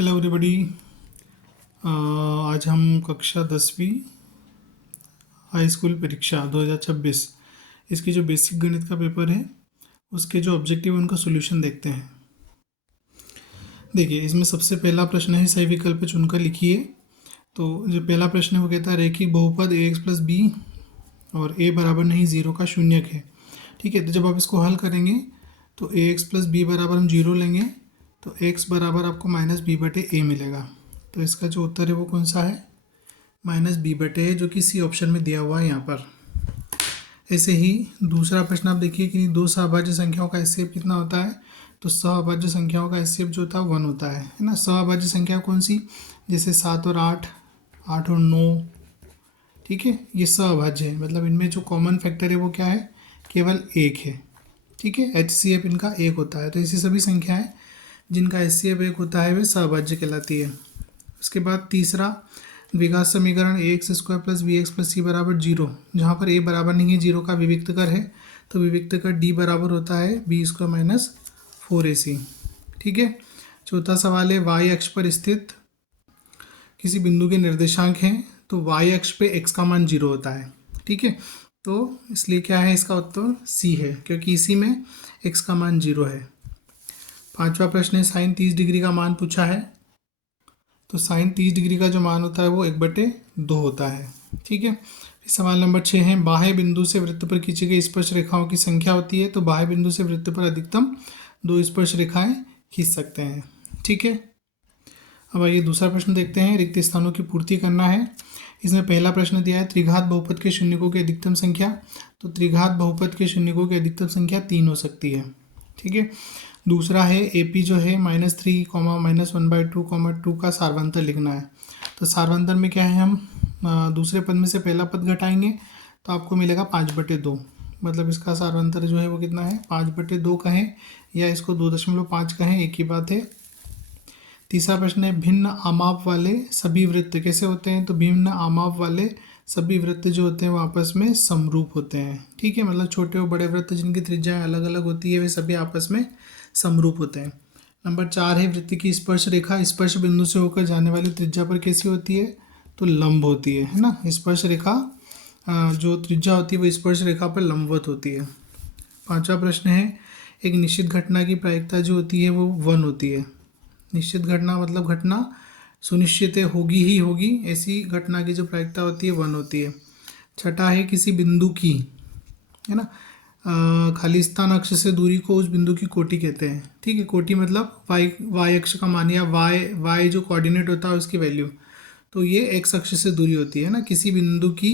Hello everybody. आज हम कक्षा 10वीं हाई स्कूल परीक्षा 2026 इसकी जो बेसिक गणित का पेपर है उसके जो ऑब्जेक्टिव उनका सॉल्यूशन देखते हैं। देखिए, इसमें सबसे पहला प्रश्न है सही विकल्प चुनकर लिखिए। तो जो पहला प्रश्न है वो कहता है रैखिक बहुपद ए एक्स प्लस बी और ए बराबर नहीं ज़ीरो का शून्यक है। ठीक है, तो जब आप इसको हल करेंगे तो ए एक्स प्लस बी बराबर हम जीरो लेंगे तो एक्स बराबर आपको माइनस बी बटे ए मिलेगा। तो इसका जो उत्तर है वो कौन सा है? माइनस बी बटे ए, जो कि सी ऑप्शन में दिया हुआ है यहाँ पर। ऐसे ही दूसरा प्रश्न आप देखिए कि दो सहभाज्य संख्याओं का एचसीएफ कितना होता है। तो सहभाज्य संख्याओं का एचसीएफ जो होता है 1 होता है ना। सहभाज्य संख्या कौन सी? जैसे 7 और 8, 8 और 9। ठीक है, ये सहभाज्य है, मतलब इनमें जो कॉमन फैक्टर है वो क्या है? केवल एक है। ठीक है, एचसीएफ इनका एक होता है। तो ऐसी सभी संख्याएं जिनका एचसीएफ एक होता है वे सहभाज्य कहलाती है। उसके बाद तीसरा द्विघात समीकरण A X square plus B X plus C बराबर जीरो, जहाँ पर ए बराबर नहीं है जीरो का विविक्त कर है, तो विविक्त कर डी बराबर होता है बी स्क्वायर माइनस 4ac। ठीक है, चौथा सवाल है वाई अक्ष पर स्थित किसी बिंदु के निर्देशांक हैं, तो वाई अक्ष पे एक्स का मान जीरो होता है। ठीक है, तो इसलिए क्या है? इसका उत्तर सी है, क्योंकि इसी में एक्स का मान जीरो है। पांचवा प्रश्न है साइन 30 डिग्री का मान पूछा है। तो साइन 30 डिग्री का जो मान होता है वो 1/2 होता है। ठीक है, फिर सवाल नंबर 6 है बाह्य बिंदु से वृत्त पर खींची गई स्पर्श रेखाओं की संख्या होती है। तो बाह्य बिंदु से वृत्त पर अधिकतम 2 स्पर्श रेखाएं खींच सकते हैं। ठीक है, अब आइए दूसरा प्रश्न देखते हैं। रिक्त स्थानों की पूर्ति करना है। इसमें पहला प्रश्न दिया है त्रिघात बहुपद के शून्यकों की अधिकतम संख्या। तो त्रिघात बहुपद के शून्यकों की अधिकतम संख्या 3 हो सकती है। ठीक है, दूसरा है एपी जो है -3, -1/2, 2 का सार्वंतर लिखना है। तो सार्वंतर में क्या है? हम दूसरे पद में से पहला पद घटाएंगे तो आपको मिलेगा 5/2। मतलब इसका सार्वंतर जो है वो कितना है? 5/2 कहें या इसको 2.5 कहें, एक ही बात है। तीसरा प्रश्न है भिन्न आमाप वाले सभी वृत्त कैसे होते हैं? तो भिन्न आमाप वाले सभी वृत्त जो होते हैं वो आपस में समरूप होते हैं। ठीक है, मतलब छोटे और बड़े वृत्त जिनकी त्रिज्याएं अलग अलग होती है वे सभी आपस में समरूप होते हैं। नंबर 4 है वृत्त की स्पर्श रेखा स्पर्श बिंदु से होकर जाने वाली त्रिज्या पर कैसी होती है? तो लंब होती है ना। स्पर्श रेखा जो त्रिज्या होती है वो स्पर्श रेखा पर लंबवत होती है। पांचवा प्रश्न है एक निश्चित घटना की प्रायिकता जो होती है वो 1 होती है। निश्चित घटना मतलब घटना सुनिश्चित होगी ही होगी, ऐसी घटना की जो प्रायिकता होती है 1 होती है। छठा है किसी बिंदु की, है ना, खाली स्थान अक्ष से दूरी को उस बिंदु की कोटि कहते हैं। ठीक है, कोटि मतलब वाई अक्ष का मान या वाई जो कोऑर्डिनेट होता है उसकी वैल्यू। तो ये एक्स अक्ष से दूरी होती है ना। किसी बिंदु की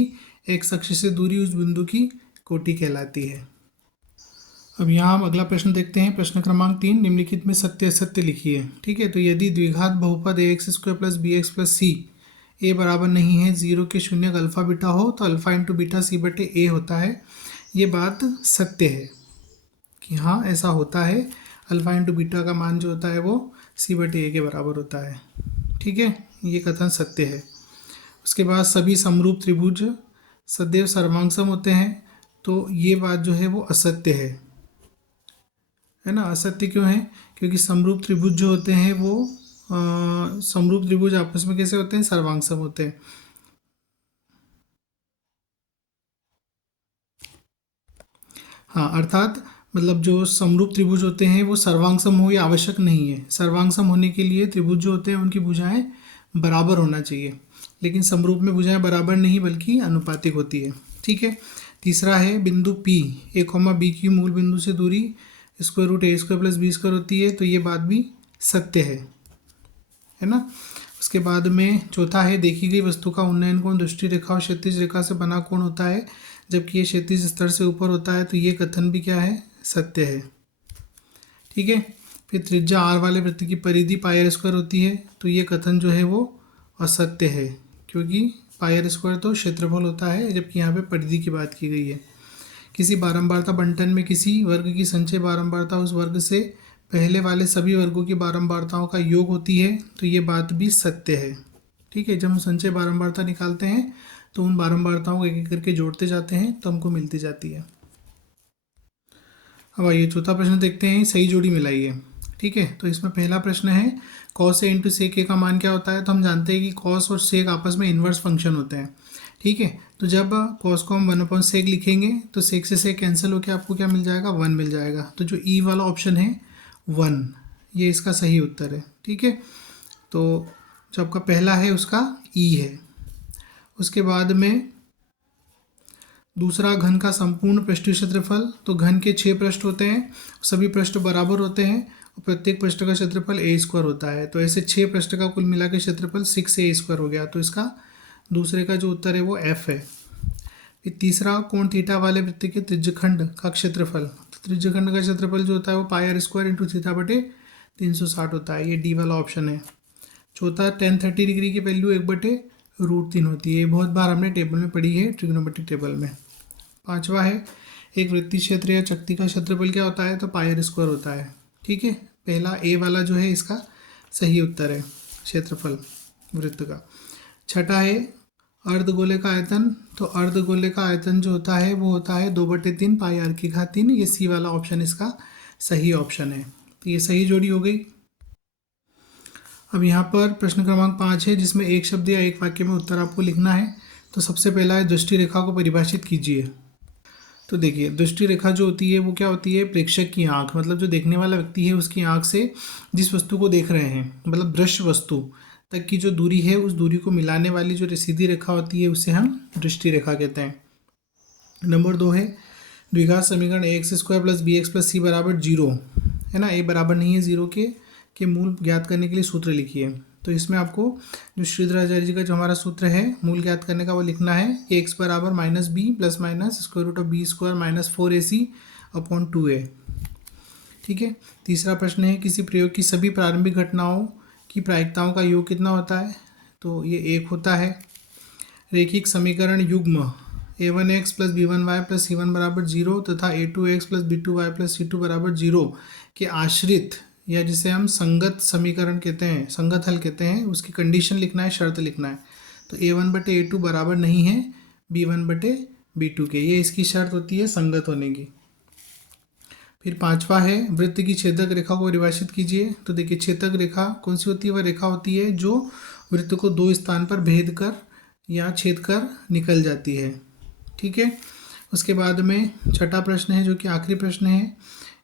एक्स अक्ष से दूरी उस बिंदु की कोटि कहलाती है। अब यहाँ हम अगला प्रश्न देखते हैं। प्रश्न क्रमांक 3 निम्नलिखित में सत्य असत्य लिखिए। ठीक है, तो यदि द्विघात बहुपद A X square plus B X plus C A बराबर नहीं है जीरो के शून्यक अल्फा बीटा हो तो अल्फा इंटू बीटा सी बटे ए होता है। ये बात सत्य है कि हाँ ऐसा होता है। अल्फा इंटू बीटा का मान जो होता है वो सी बटे ए के बराबर होता है। ठीक है, ये कथन सत्य है। उसके बाद सभी समरूप त्रिभुज सदैव सर्वांगसम होते हैं। तो ये बात जो है वो असत्य है ना। असत्य क्यों है? क्योंकि समरूप त्रिभुज जो होते हैं वो समरूप त्रिभुज आपस में कैसे होते हैं? सर्वांगसम होते हैं। हाँ, अर्थात मतलब जो समरूप त्रिभुज होते हैं वो सर्वांगसम हो ये आवश्यक नहीं है। सर्वांगसम होने के लिए त्रिभुज जो होते हैं उनकी भुजाएं बराबर होना चाहिए, लेकिन समरूप में भुजाएं बराबर नहीं बल्कि अनुपातिक होती है। ठीक है, तीसरा है बिंदु P a, B की मूल बिंदु से दूरी स्क्वायर रूट ए स्क्वायर प्लस बी स्क्वायर होती है। तो ये बात भी सत्य है ना। उसके बाद में चौथा है देखी गई वस्तु का उन्नयन कोण दृष्टि रेखा और क्षैतिज रेखा से बना कोण होता है जबकि ये क्षैतिज स्तर से ऊपर होता है। तो ये कथन भी क्या है? सत्य है। ठीक है, फिर त्रिज्या r वाले वृत्त की परिधि पाई आर स्क्वायर होती है। तो ये कथन जो है वो असत्य है, क्योंकि पाई आर स्क्वायर तो क्षेत्रफल होता है जबकि यहाँ पे परिधि की बात की गई है। किसी बारंबारता बंटन में किसी वर्ग की संचय बारंबारता उस वर्ग से पहले वाले सभी वर्गों की बारंबारताओं का योग होती है। तो ये बात भी सत्य है। ठीक है, जब हम संचय बारंबारता निकालते हैं तो उन बारंबारताओं को एक एक करके जोड़ते जाते हैं तो हमको मिलती जाती है। अब आइए चौथा प्रश्न देखते हैं। सही जोड़ी मिलाइए। ठीक है, तो इसमें पहला प्रश्न है कॉस ए इंटू सेक ए का मान क्या होता है। तो हम जानते हैं कि कॉस और सेक आपस में इन्वर्स फंक्शन होते हैं। ठीक है, तो जब कॉस को हम 1/सेक लिखेंगे तो सेक से सेक कैंसिल होकर आपको क्या मिल जाएगा, 1 मिल जाएगा। तो जो ई वाला ऑप्शन है 1, ये इसका सही उत्तर है। ठीक है, तो जो आपका पहला है उसका ई है। उसके बाद में दूसरा, घन का संपूर्ण पृष्ठीय क्षेत्रफल। तो घन के 6 पृष्ठ होते हैं, सभी पृष्ठ बराबर होते हैं और प्रत्येक पृष्ठ का क्षेत्रफल ए स्क्वायर होता है। तो ऐसे 6 पृष्ठ का कुल मिला के क्षेत्रफल 6a स्क्वायर हो गया। तो इसका दूसरे का जो उत्तर है वो एफ है। फिर तीसरा, कोण थीटा वाले वृत्त के त्रिज्यखंड का क्षेत्रफल। तो त्रिज्यखंड का क्षेत्रफल जो होता है वो पाई आर स्क्वायर इंटू थीटा बटे 360 होता है। ये डी वाला ऑप्शन है। चौथा, tan 30 डिग्री की वैल्यू 1/√3 होती है। ये बहुत बार हमने टेबल में पढ़ी है, ट्रिग्नोमेट्रिक टेबल में। पांचवा है, एक वृत्तीय क्षेत्र या चक्ति का क्षेत्रफल क्या होता है। तो पाई आर स्क्वायर होता है। ठीक है, पहला ए वाला जो है इसका सही उत्तर है, क्षेत्रफल वृत्त का। छठा है अर्धगोले का आयतन। तो अर्धगोले का आयतन जो होता है वो होता है 2/3 पाई आर की घात 3। ये सी वाला ऑप्शन इसका सही ऑप्शन है। तो ये सही जोड़ी हो गई। अब यहाँ पर प्रश्न क्रमांक 5 है, जिसमें एक शब्द या एक वाक्य में उत्तर आपको लिखना है। तो सबसे पहला है, दृष्टि रेखा को परिभाषित कीजिए। तो देखिए, दृष्टि रेखा जो होती है वो क्या होती है, प्रेक्षक की आंख, मतलब जो देखने वाला व्यक्ति है उसकी आंख से जिस वस्तु को देख रहे हैं, मतलब दृश्य वस्तु तक की जो दूरी है, उस दूरी को मिलाने वाली जो सीधी रेखा होती है उसे हम दृष्टि रेखा कहते हैं। नंबर 2 है, द्विघात समीकरण ax² + bx + c = 0 है ना। ए बराबर नहीं है 0 के मूल ज्ञात करने के लिए सूत्र लिखिए। तो इसमें आपको जो श्रीधराचार्य जी का जो हमारा सूत्र है मूल ज्ञात करने का वो लिखना है, x = -b ± (b² - 4ac/2a)। ठीक है, तीसरा प्रश्न है, किसी प्रयोग की सभी प्रारंभिक घटनाओं की प्रायिकताओं का योग कितना होता है। तो ये 1 होता है। रैखिक समीकरण युग्म a1x + b1y + c1 = 0 तथा a2x + b2y + c2 = 0 के आश्रित, या जिसे हम संगत समीकरण कहते हैं, संगत हल कहते हैं, उसकी कंडीशन लिखना है, शर्त लिखना है। तो a1/a2 बराबर नहीं है b1/b2 के, ये इसकी शर्त होती है संगत होने की। फिर पांचवा है, वृत्त की छेदक रेखा को परिभाषित कीजिए। तो देखिए, छेदक रेखा कौन सी होती है, वह रेखा होती है जो वृत्त को 2 स्थान पर भेद कर या छेद कर निकल जाती है। ठीक है, उसके बाद में छठा प्रश्न है जो कि आखिरी प्रश्न है,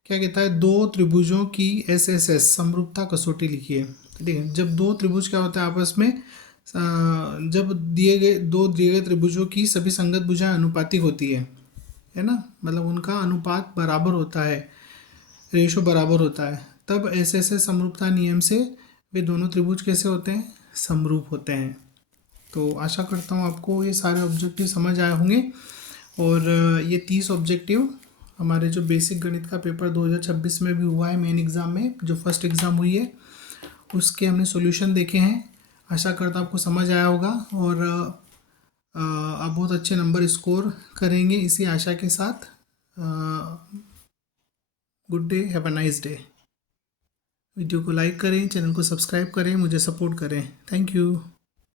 क्या कहता है, दो त्रिभुजों की SSS समरूपता कसौटी लिखिए। तो देखिए, जब दो त्रिभुज क्या होता है आपस में, जब दिए गए त्रिभुजों की सभी संगत भुजाएं अनुपातिक होती है ना, मतलब उनका अनुपात बराबर होता है, रेशो बराबर होता है, तब SSS समरूपता नियम से वे दोनों त्रिभुज कैसे होते हैं, समरूप होते हैं। तो आशा करता हूँ आपको ये सारे ऑब्जेक्टिव समझ आए होंगे। और ये 30 ऑब्जेक्टिव हमारे जो बेसिक गणित का पेपर 2026 में भी हुआ है, मेन एग्ज़ाम में जो फर्स्ट एग्ज़ाम हुई है उसके हमने सॉल्यूशन देखे हैं। आशा करता हूँ आपको समझ आया होगा और आप बहुत अच्छे नंबर स्कोर करेंगे, इसी आशा के साथ good day, have a nice day. Video को लाइक करें, चैनल को सब्सक्राइब करें, मुझे सपोर्ट करें। Thank you.